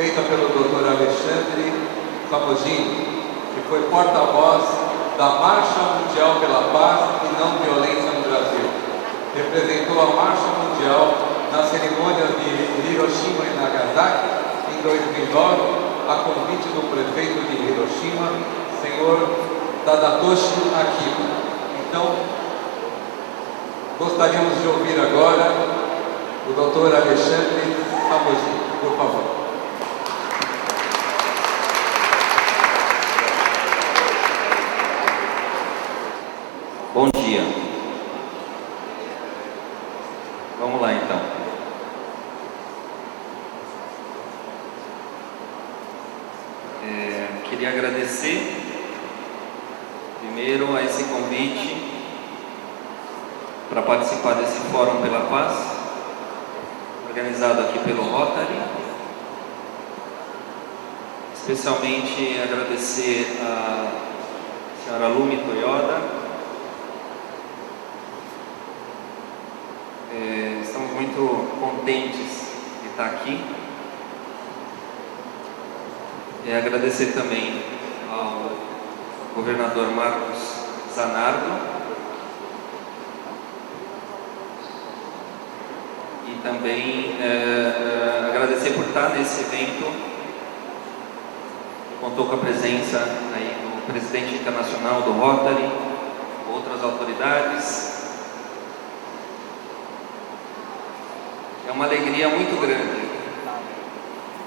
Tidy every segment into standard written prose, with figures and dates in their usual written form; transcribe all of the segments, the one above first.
feita pelo Dr. Alexandre Famogini, que foi porta-voz da Marcha Mundial pela Paz e Não Violência no Brasil. Representou a Marcha Mundial nas cerimônias de Hiroshima e Nagasaki em 2009, a convite do prefeito de Hiroshima, senhor Tadatoshi Akiba. Então, gostaríamos de ouvir agora o Dr. Alexandre Famogini, por favor. Bom dia. Vamos lá então. Queria agradecer primeiro a esse convite para participar desse Fórum pela Paz, organizado aqui pelo Rotary. Especialmente agradecer a senhora Lumi Toyoda. Estamos muito contentes de estar aqui. Agradecer também ao governador Marcos Zanardo e também agradecer por estar nesse evento. Contou com a presença aí do presidente internacional do Rotary, outras autoridades. É uma alegria muito grande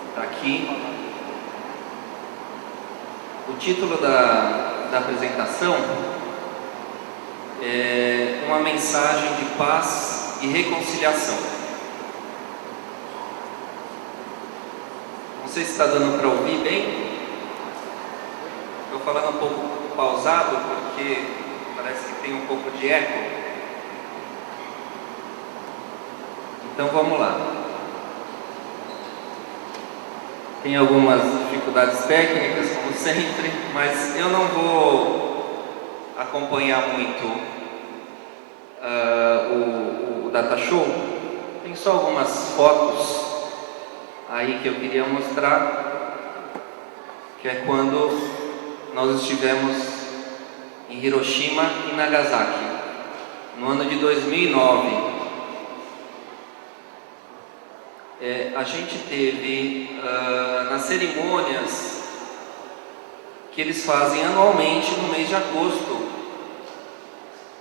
estar aqui. O título da apresentação é uma mensagem de paz e reconciliação. Não sei se está dando para ouvir bem. Estou falando um pouco pausado porque parece que tem um pouco de eco. Então vamos lá. Tem algumas dificuldades técnicas, como sempre, mas eu não vou acompanhar muito o Data Show. Tem só algumas fotos aí que eu queria mostrar, que é quando nós estivemos em Hiroshima e Nagasaki, no ano de 2009. A gente teve nas cerimônias que eles fazem anualmente no mês de agosto,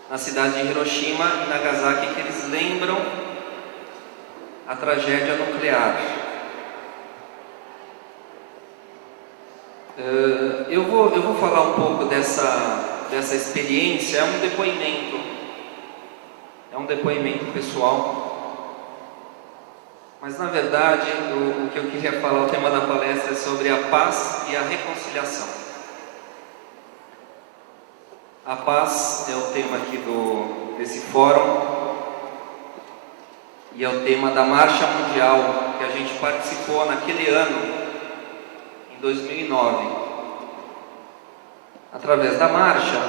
na cidade de Hiroshima e Nagasaki, que eles lembram a tragédia nuclear. Eu vou falar um pouco dessa experiência. É um depoimento pessoal. Mas na verdade, o que eu queria falar, o tema da palestra é sobre a paz e a reconciliação. A paz é o tema aqui desse fórum e é o tema da Marcha Mundial que a gente participou naquele ano, em 2009. Através da marcha,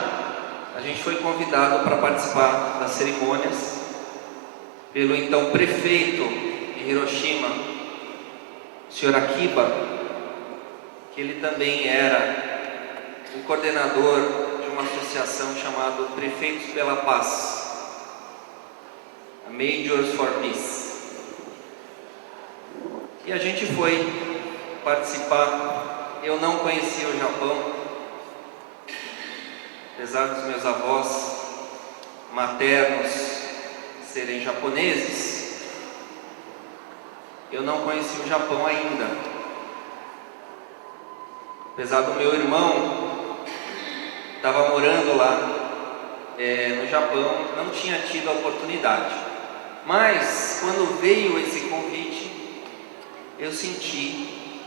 a gente foi convidado para participar das cerimônias pelo então prefeito Hiroshima, o Sr. Akiba, que ele também era o coordenador de uma associação chamada Prefeitos pela Paz, a Majors for Peace. E a gente foi participar. Eu não conhecia o Japão, apesar dos meus avós maternos serem japoneses. Eu não conheci o Japão ainda. Apesar do meu irmão estava morando lá no Japão, não tinha tido a oportunidade. Mas quando veio esse convite, eu senti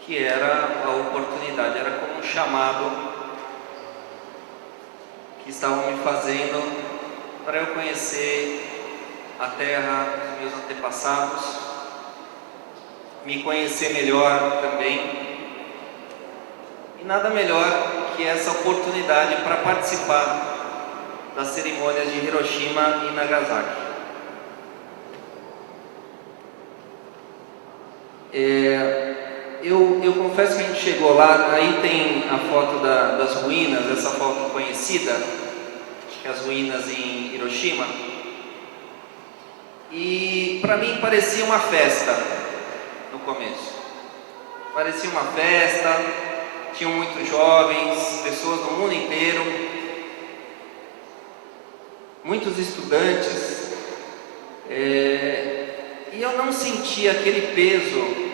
que era a oportunidade, era como um chamado que estavam me fazendo para eu conhecer a terra dos meus antepassados, me conhecer melhor também, e nada melhor que essa oportunidade para participar das cerimônias de Hiroshima e Nagasaki. Eu confesso que a gente chegou lá, aí tem a foto das ruínas, essa foto conhecida, que é as ruínas em Hiroshima, e para mim parecia uma festa no começo. Parecia uma festa, tinham muitos jovens, pessoas do mundo inteiro, muitos estudantes, e eu não sentia aquele peso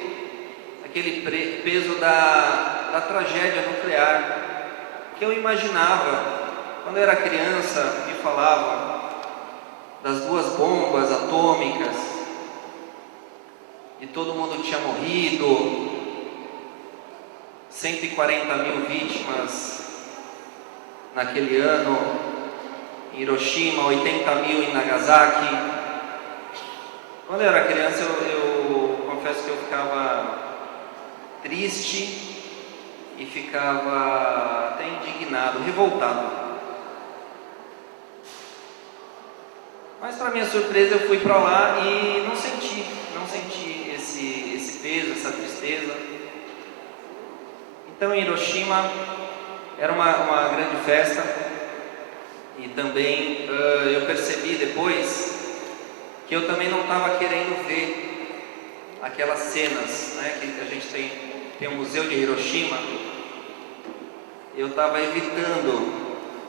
da tragédia nuclear que eu imaginava quando eu era criança. Me falavam das 2 bombas atômicas e todo mundo tinha morrido, 140 mil vítimas naquele ano em Hiroshima, 80 mil em Nagasaki. Quando eu era criança, eu confesso que eu ficava triste e ficava até indignado, revoltado. Mas para minha surpresa eu fui para lá e não senti esse peso, essa tristeza. Então em Hiroshima era uma grande festa, e também eu percebi depois que eu também não estava querendo ver aquelas cenas, né, que a gente tem o Museu de Hiroshima. Eu estava evitando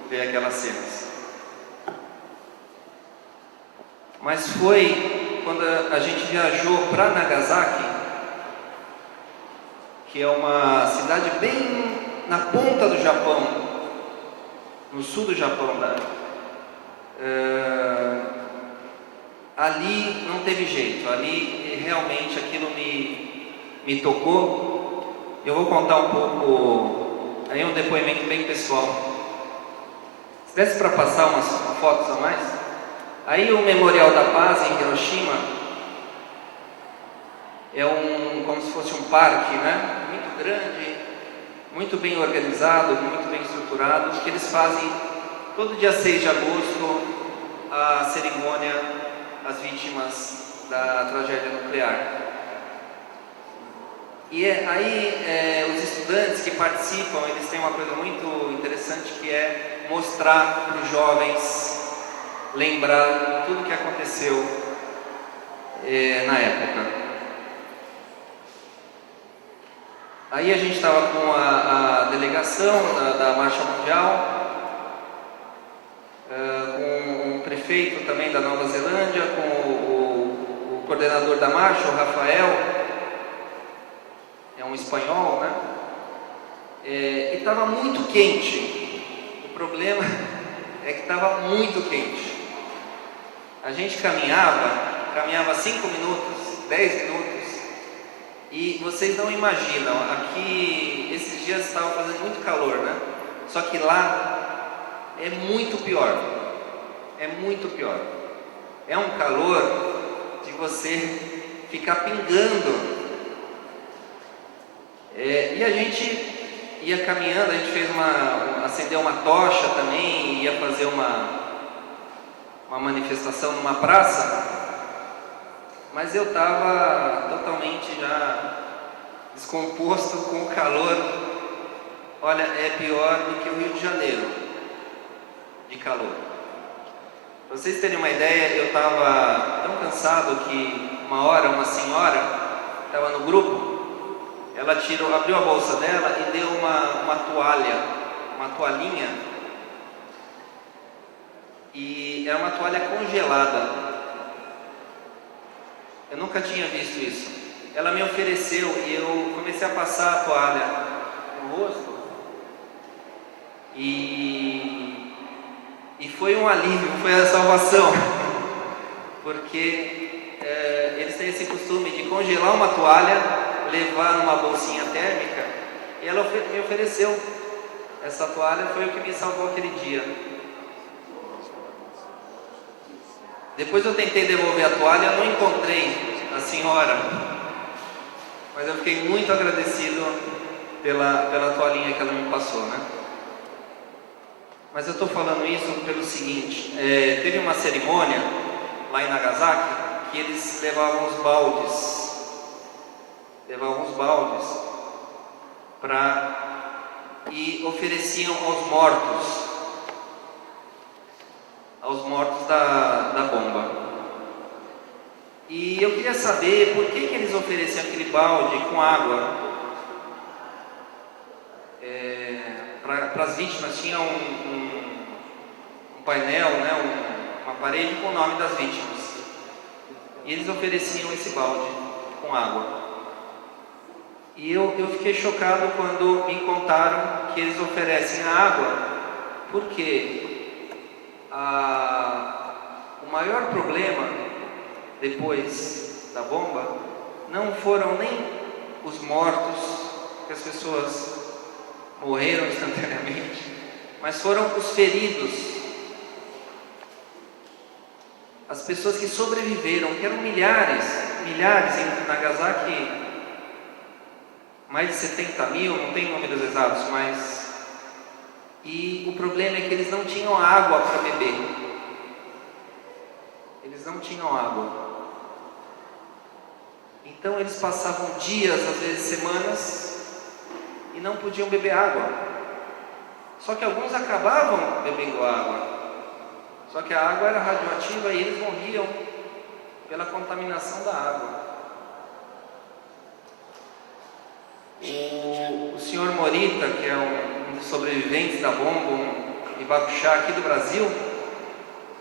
ver aquelas cenas. Mas foi quando a gente viajou para Nagasaki, que é uma cidade bem na ponta do Japão, no sul do Japão, né? Ali não teve jeito, ali realmente aquilo me tocou. Eu vou contar um pouco, aí um depoimento bem pessoal. Se desse para passar umas fotos a mais. Aí o Memorial da Paz em Hiroshima é como se fosse um parque, né? Muito grande, muito bem organizado, muito bem estruturado, que eles fazem todo dia 6 de agosto a cerimônia às vítimas da tragédia nuclear. E aí os estudantes que participam, eles têm uma coisa muito interessante, que é mostrar para os jovens, lembrar tudo o que aconteceu na época. Aí a gente estava com a delegação da Marcha Mundial, com o prefeito também da Nova Zelândia, com o coordenador da marcha, o Rafael, é um espanhol, né? E estava muito quente. O problema é que estava muito quente. A gente caminhava 5 minutos, 10 minutos, e vocês não imaginam, aqui esses dias estava fazendo muito calor, né? Só que lá é muito pior, é um calor de você ficar pingando. E a gente ia caminhando, a gente fez acendeu uma tocha também, ia fazer uma manifestação numa praça, mas eu estava totalmente já descomposto com o calor. Olha, é pior do que o Rio de Janeiro de calor. Para vocês terem uma ideia, eu estava tão cansado que uma senhora estava no grupo, ela abriu a bolsa dela e deu uma toalhinha, e era uma toalha congelada. Eu nunca tinha visto isso. Ela me ofereceu e eu comecei a passar a toalha no rosto, e foi um alívio, foi a salvação, porque eles têm esse costume de congelar uma toalha, levar numa bolsinha térmica, e ela me ofereceu essa toalha. Foi o que me salvou aquele dia. Depois eu tentei devolver a toalha, não encontrei a senhora, mas eu fiquei muito agradecido pela toalhinha que ela me passou, né? Mas eu estou falando isso pelo seguinte: teve uma cerimônia lá em Nagasaki que eles levavam os baldes levavam os baldes e ofereciam aos mortos da bomba. E eu queria saber por que eles ofereciam aquele balde com água para as vítimas. Tinha um painel, né, uma parede com o nome das vítimas. E eles ofereciam esse balde com água. E eu fiquei chocado quando me contaram que eles oferecem a água, porque o maior problema depois da bomba não foram nem os mortos, que as pessoas morreram instantaneamente, mas foram os feridos, as pessoas que sobreviveram, que eram milhares em Nagasaki. Mais de 70 mil, não tem números exatos, mas... E o problema é que eles não tinham água para beber. Eles não tinham água. Então eles passavam dias, às vezes semanas, e não podiam beber água. Só que alguns acabavam bebendo água. Só que a água era radioativa e eles morriam pela contaminação da água. O senhor Morita, que é um dos sobreviventes da bomba, um Ibakuxá aqui do Brasil,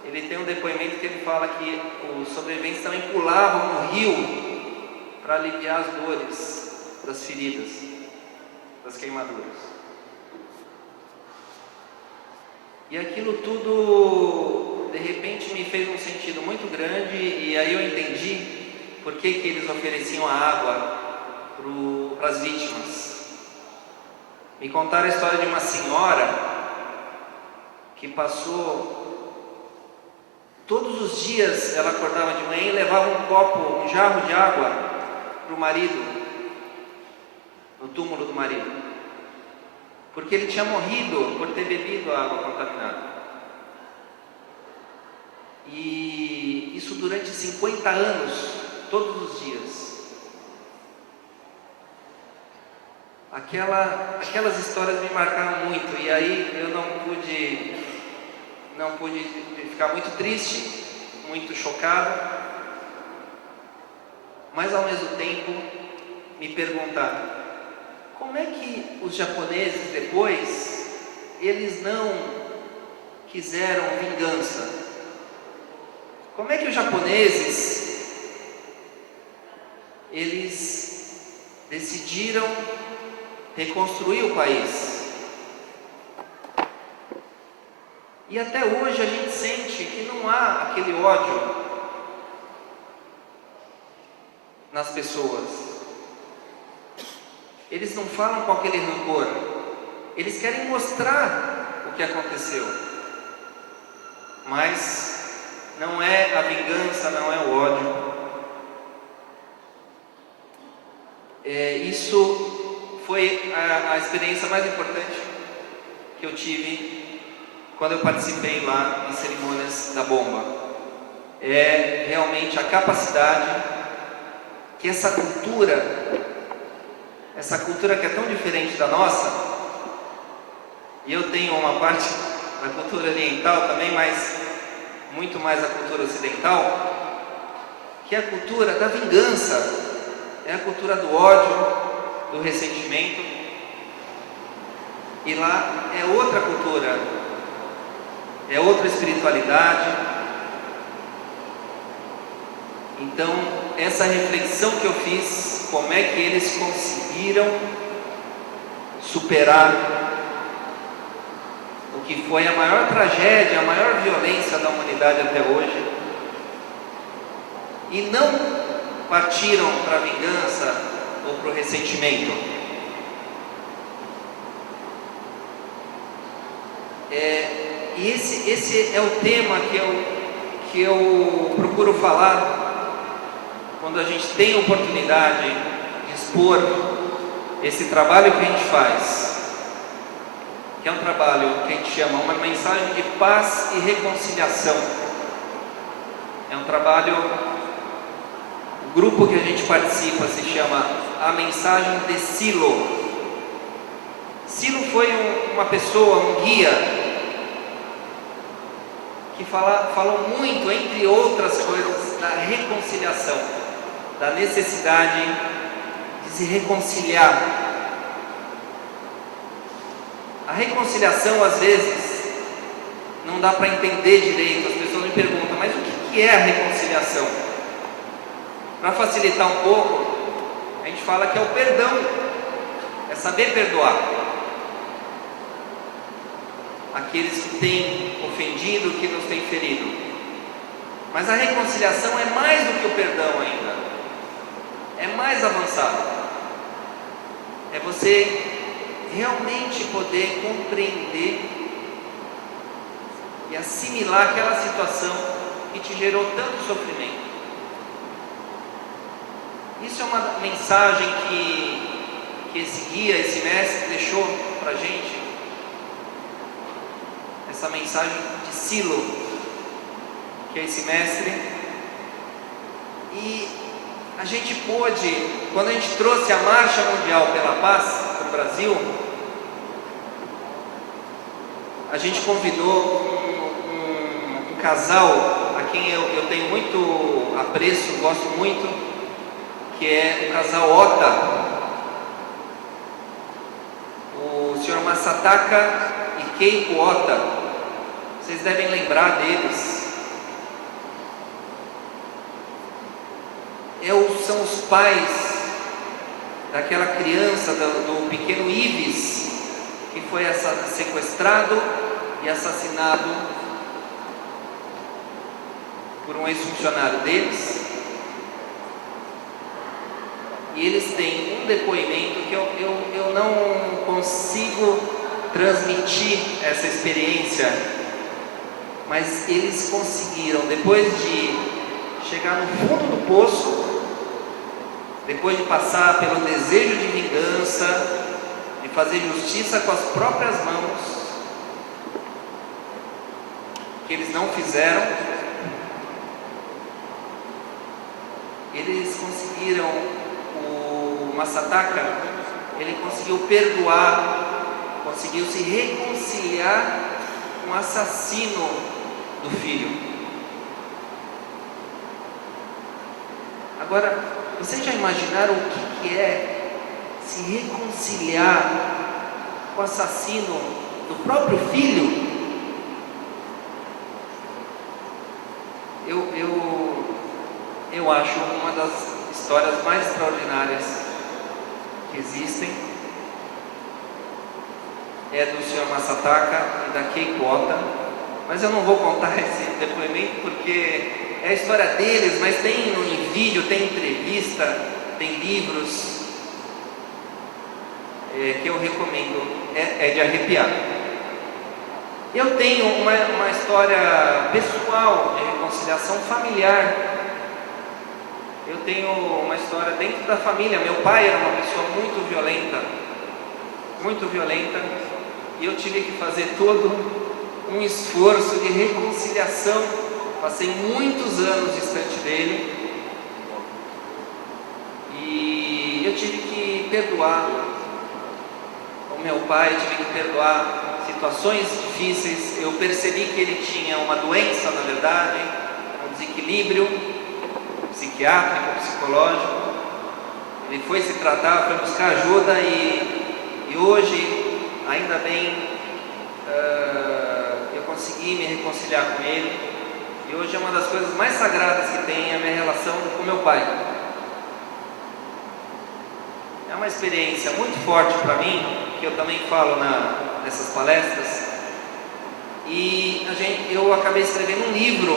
ele tem um depoimento que ele fala que os sobreviventes também pulavam no rio para aliviar as dores das feridas, das queimaduras. E aquilo tudo, de repente, me fez um sentido muito grande, e aí eu entendi por que eles ofereciam a água para as vítimas. Me contaram a história de uma senhora que passou todos os dias, ela acordava de manhã e levava um jarro de água para o marido, no túmulo do marido, porque ele tinha morrido por ter bebido a água contaminada. E isso durante 50 anos, todos os dias. Aquelas histórias me marcaram muito, e aí eu não pude ficar muito triste, muito chocado, mas ao mesmo tempo me perguntar: como é que os japoneses depois, eles não quiseram vingança? Como é que os japoneses, eles decidiram reconstruir o país? E até hoje a gente sente que não há aquele ódio nas pessoas. Eles não falam com aquele rancor. Eles querem mostrar o que aconteceu, mas não é a vingança, não é o ódio. Isso foi a experiência mais importante que eu tive quando eu participei lá em cerimônias da bomba. É realmente a capacidade que essa cultura que é tão diferente da nossa, e eu tenho uma parte da cultura oriental também, mas muito mais a cultura ocidental, que é a cultura da vingança, é a cultura do ódio, do ressentimento. E lá é outra cultura, é outra espiritualidade. Então, essa reflexão que eu fiz, como é que eles conseguiram superar o que foi a maior tragédia, a maior violência da humanidade até hoje, e não partiram para a vingança ou para o ressentimento. E esse é o tema que eu procuro falar quando a gente tem a oportunidade de expor esse trabalho que a gente faz, que é um trabalho que a gente chama uma mensagem de paz e reconciliação. É um trabalho, o grupo que a gente participa se chama a mensagem de Silo. Silo foi uma pessoa, um guia, que falou muito, entre outras coisas, da reconciliação, da necessidade de se reconciliar. A reconciliação, às vezes, não dá para entender direito. As pessoas me perguntam, mas o que é a reconciliação? Para facilitar um pouco, a gente fala que é o perdão, é saber perdoar aqueles que têm ofendido, que nos têm ferido. Mas a reconciliação é mais do que o perdão ainda, é mais avançado. É você realmente poder compreender e assimilar aquela situação que te gerou tanto sofrimento. Isso é uma mensagem que esse guia, esse mestre deixou para a gente. Essa mensagem de Silo, que é esse mestre. E a gente pôde, quando a gente trouxe a Marcha Mundial pela Paz para o Brasil, a gente convidou um casal a quem eu tenho muito apreço, gosto muito, que é o casal Ota, o Sr. Masataka e Keiko Ota. Vocês devem lembrar deles. São os pais daquela criança, do pequeno Ives, que foi sequestrado e assassinado por um ex-funcionário deles. E eles têm um depoimento que eu não consigo transmitir essa experiência, mas eles conseguiram, depois de chegar no fundo do poço, depois de passar pelo desejo de vingança, de fazer justiça com as próprias mãos, que eles não fizeram, eles conseguiram, o Masataka, ele conseguiu perdoar, conseguiu se reconciliar com o assassino do filho. Agora, vocês já imaginaram o que é se reconciliar com o assassino do próprio filho? Eu acho uma das histórias mais extraordinárias que existem. É do Sr. Masataka e da Keiko Ota, mas eu não vou contar esse depoimento porque é a história deles, mas tem em vídeo, tem entrevista, tem livros que eu recomendo, é de arrepiar. Eu tenho uma história pessoal de reconciliação familiar. Eu tenho uma história dentro da família. Meu pai era uma pessoa muito violenta, e eu tive que fazer todo um esforço de reconciliação. Passei muitos anos distante dele, e eu tive que perdoar o meu pai, tive que perdoar situações difíceis. Eu percebi que ele tinha uma doença, na verdade, um desequilíbrio psiquiátrico, psicológico. Ele foi se tratar, foi buscar ajuda, e hoje, ainda bem, eu consegui me reconciliar com ele. E hoje é uma das coisas mais sagradas que tem a minha relação com meu pai. É uma experiência muito forte para mim, que eu também falo nessas palestras. E eu acabei escrevendo um livro,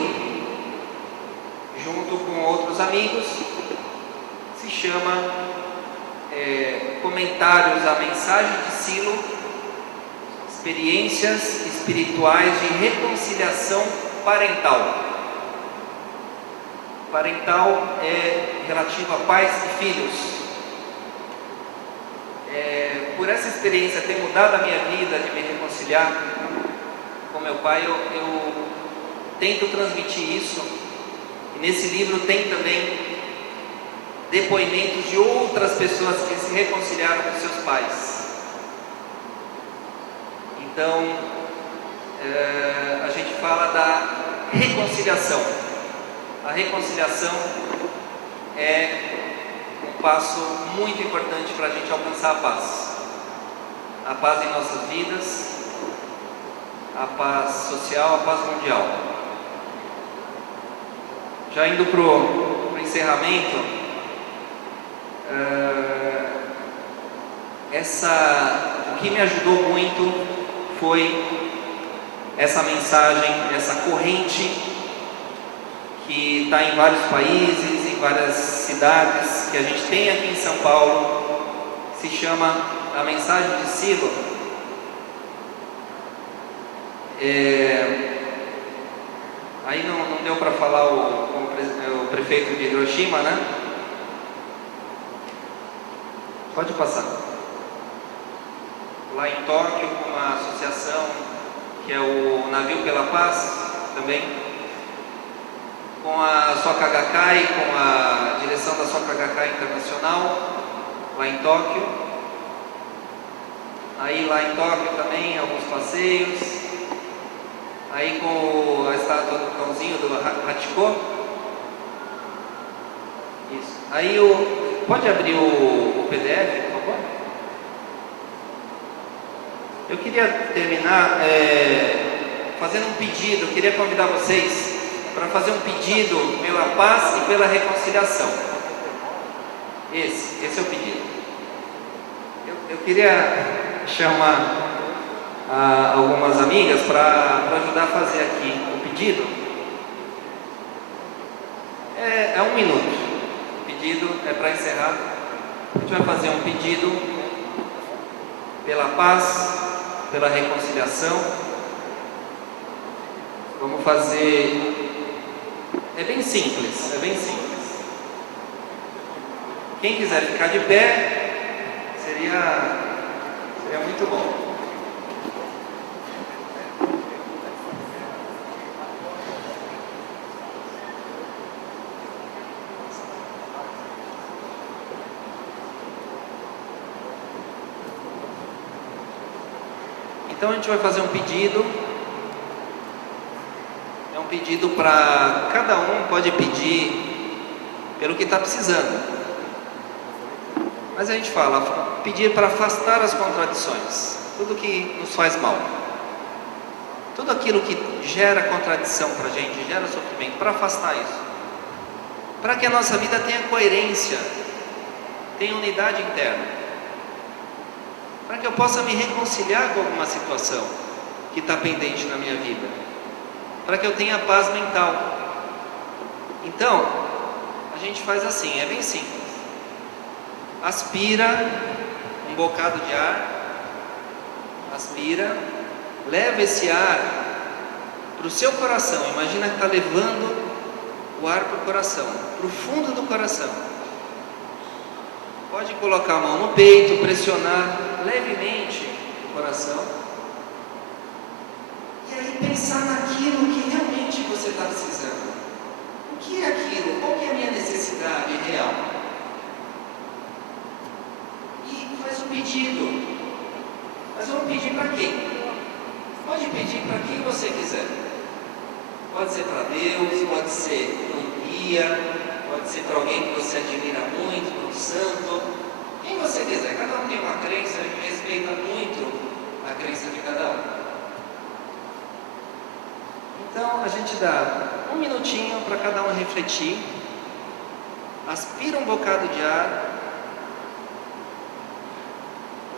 junto com outros amigos, se chama Comentários à Mensagem de Silo, Experiências Espirituais de Reconciliação Parental. Parental é relativo a pais e filhos. Por essa experiência ter mudado a minha vida, de me reconciliar com meu pai, eu tento transmitir isso. E nesse livro tem também depoimentos de outras pessoas que se reconciliaram com seus pais. Então, a gente fala da reconciliação. A reconciliação é um passo muito importante para a gente alcançar a paz. A paz em nossas vidas, a paz social, a paz mundial. Já indo para o encerramento, o que me ajudou muito foi essa mensagem, essa corrente que está em vários países, em várias cidades, que a gente tem aqui em São Paulo, se chama a mensagem de Silo. Aí não deu para falar o prefeito de Hiroshima, né? Pode passar. Lá em Tóquio, uma associação que é o Navio pela Paz, também, com a Soka Gakkai, com a direção da Soka Gakkai Internacional, lá em Tóquio. Aí lá em Tóquio também, alguns passeios. Aí com a estátua do cãozinho, do Hachiko. Isso. Aí pode abrir o PDF, por favor? Eu queria terminar fazendo um pedido. Eu queria convidar vocês para fazer um pedido pela paz e pela reconciliação. Esse é o pedido. Eu queria chamar algumas amigas para ajudar a fazer aqui o pedido. É 1 minuto. O pedido é para encerrar. A gente vai fazer um pedido pela paz, pela reconciliação. Vamos fazer. É bem simples. Quem quiser ficar de pé, seria muito bom. Então a gente vai fazer um pedido. É um pedido para cada um, pode pedir pelo que está precisando. Mas a gente fala, pedir para afastar as contradições, tudo que nos faz mal, tudo aquilo que gera contradição para a gente, gera sofrimento, para afastar isso, para que a nossa vida tenha coerência, tenha unidade interna, para que eu possa me reconciliar com alguma situação que está pendente na minha vida, para que eu tenha paz mental. Então, a gente faz assim, é bem simples. Aspira um bocado de ar, aspira, leva esse ar para o seu coração. Imagina que está levando o ar para o coração, para o fundo do coração. Pode colocar a mão no peito, pressionar levemente o coração. E aí pensar naquilo que realmente você está precisando. O que é aquilo? Qual que é a minha necessidade real? E faz um pedido. Mas vamos pedir para quem? Pode pedir para quem você quiser. Pode ser para Deus, pode ser para um guia, pode ser para alguém que você admira muito, para um santo. Quem você quiser. Cada um tem uma crença, a gente respeita muito a crença de cada um. Então a gente dá 1 minutinho para cada um refletir. Aspira um bocado de ar,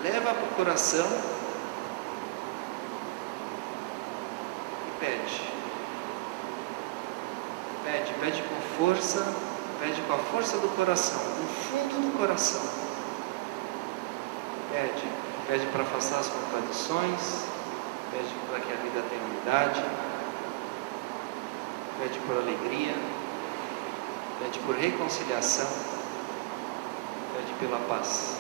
leva para o coração e pede. Pede com força, pede com a força do coração, no fundo do coração. Pede para afastar as contradições, pede para que a vida tenha unidade, pede por alegria, pede por reconciliação, pede pela paz.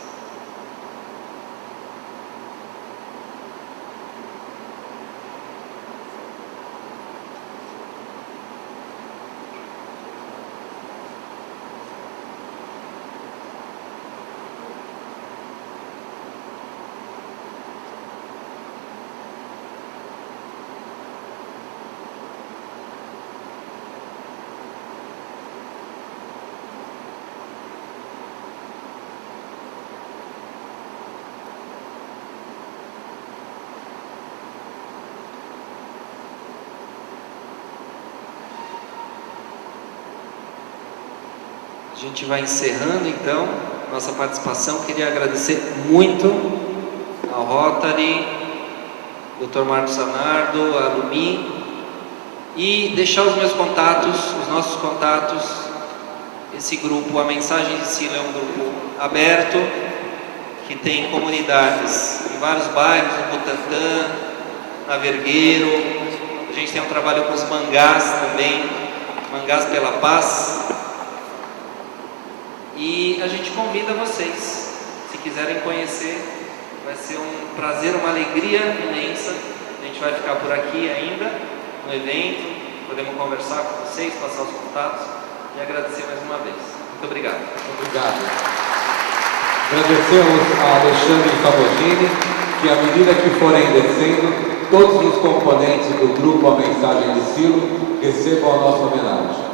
gente vai encerrando então nossa participação. Queria agradecer muito ao Rotary, Dr. Marcos Zanardo, a Lumi, e deixar os meus contatos, os nossos contatos. Esse grupo, a Mensagem de Silo, é um grupo aberto, que tem comunidades em vários bairros, no Butantã, na Vergueiro. A gente tem um trabalho com os mangás também, Mangás pela Paz. E a gente convida vocês, se quiserem conhecer, vai ser um prazer, uma alegria imensa. A gente vai ficar por aqui ainda, no evento, podemos conversar com vocês, passar os contatos e agradecer mais uma vez. Muito obrigado. Obrigado. Agradecemos a Alexandre Sabotini, que à medida que forem descendo, todos os componentes do grupo A Mensagem de Silo recebam a nossa homenagem.